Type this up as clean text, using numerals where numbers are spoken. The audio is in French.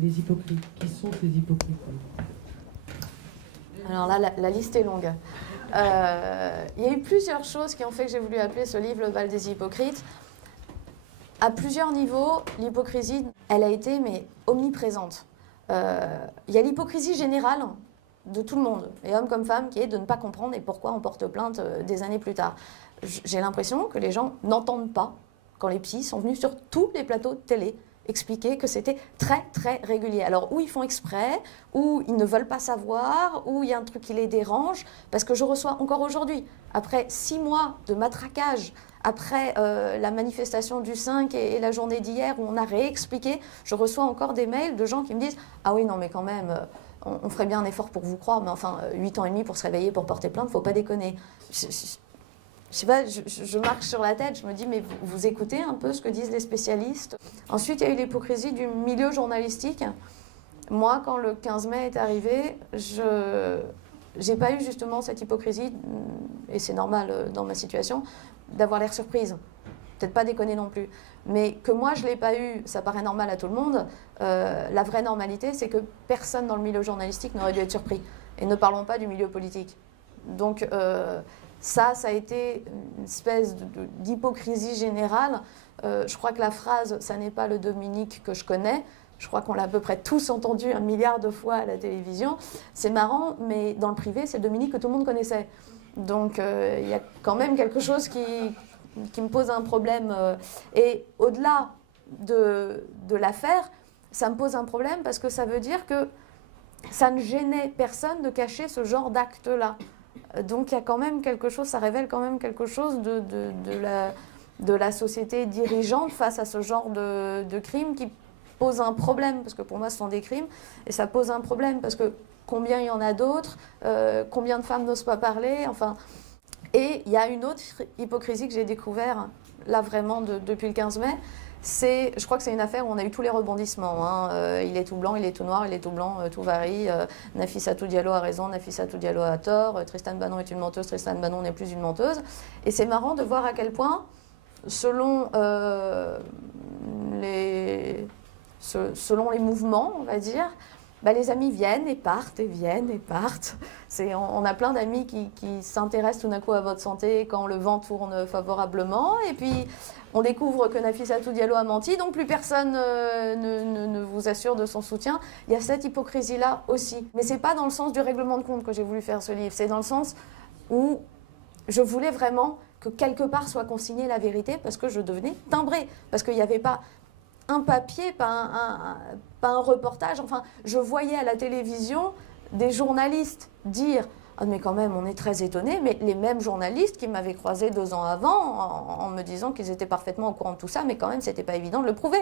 Les hypocrites. Qui sont ces hypocrites? Alors là, la liste est longue. Il y a eu plusieurs choses qui ont fait que j'ai voulu appeler ce livre Le bal des hypocrites. À plusieurs niveaux, l'hypocrisie, elle a été omniprésente. Il y a l'hypocrisie générale de tout le monde, et hommes comme femmes, qui est de ne pas comprendre et pourquoi on porte plainte des années plus tard. J'ai l'impression que les gens n'entendent pas quand les psys sont venus sur tous les plateaux de télé expliquer que c'était très très régulier. Alors ou ils font exprès, ou ils ne veulent pas savoir, ou il y a un truc qui les dérange, parce que je reçois encore aujourd'hui, après 6 mois de matraquage, après la manifestation du 5 et la journée d'hier où on a réexpliqué, je reçois encore des mails de gens qui me disent « Ah oui, non mais quand même, on ferait bien un effort pour vous croire, mais enfin 8 ans et demi pour se réveiller, pour porter plainte, faut pas déconner ». Je sais pas, je marche sur la tête, je me dis, mais vous écoutez un peu ce que disent les spécialistes. Ensuite, il y a eu l'hypocrisie du milieu journalistique. Moi, quand le 15 mai est arrivé, je n'ai pas eu justement cette hypocrisie, et c'est normal dans ma situation, d'avoir l'air surprise. Peut-être pas déconner non plus. Mais que moi, je ne l'ai pas eu, ça paraît normal à tout le monde. La vraie normalité, c'est que personne dans le milieu journalistique n'aurait dû être surpris. Et ne parlons pas du milieu politique. Donc, ça a été une espèce d'hypocrisie générale. Je crois que la phrase « ça n'est pas le Dominique que je connais », je crois qu'on l'a à peu près tous entendu 1 milliard de fois à la télévision. C'est marrant, mais dans le privé, c'est le Dominique que tout le monde connaissait. Donc il y a quand même quelque chose qui me pose un problème. Et au-delà de l'affaire, ça me pose un problème parce que ça veut dire que ça ne gênait personne de cacher ce genre d'acte-là. Donc il y a quand même quelque chose, ça révèle quand même quelque chose de la société dirigeante face à ce genre de crimes qui pose un problème, parce que pour moi ce sont des crimes, et ça pose un problème, parce que combien il y en a d'autres, combien de femmes n'osent pas parler, enfin... Et il y a une autre hypocrisie que j'ai découvert, là vraiment depuis le 15 mai, je crois que c'est une affaire où on a eu tous les rebondissements. Hein. Il est tout blanc, il est tout noir, il est tout blanc, tout varie. Nafissatou Diallo a raison, Nafissatou Diallo a tort. Tristan Banon est une menteuse, Tristan Banon n'est plus une menteuse. Et c'est marrant de voir à quel point, selon les mouvements, on va dire, les amis viennent et partent et viennent et partent. On a plein d'amis qui s'intéressent tout d'un coup à votre santé quand le vent tourne favorablement. Et puis, on découvre que Nafissatou Diallo a menti, donc plus personne ne vous assure de son soutien. Il y a cette hypocrisie-là aussi. Mais ce n'est pas dans le sens du règlement de compte que j'ai voulu faire ce livre. C'est dans le sens où je voulais vraiment que quelque part soit consignée la vérité parce que je devenais timbrée. Parce qu'il n'y avait pas un papier, pas un reportage. Enfin, je voyais à la télévision des journalistes dire « Ah mais quand même, on est très étonnés », mais les mêmes journalistes qui m'avaient croisé 2 ans avant en me disant qu'ils étaient parfaitement au courant de tout ça, mais quand même, c'était pas évident de le prouver.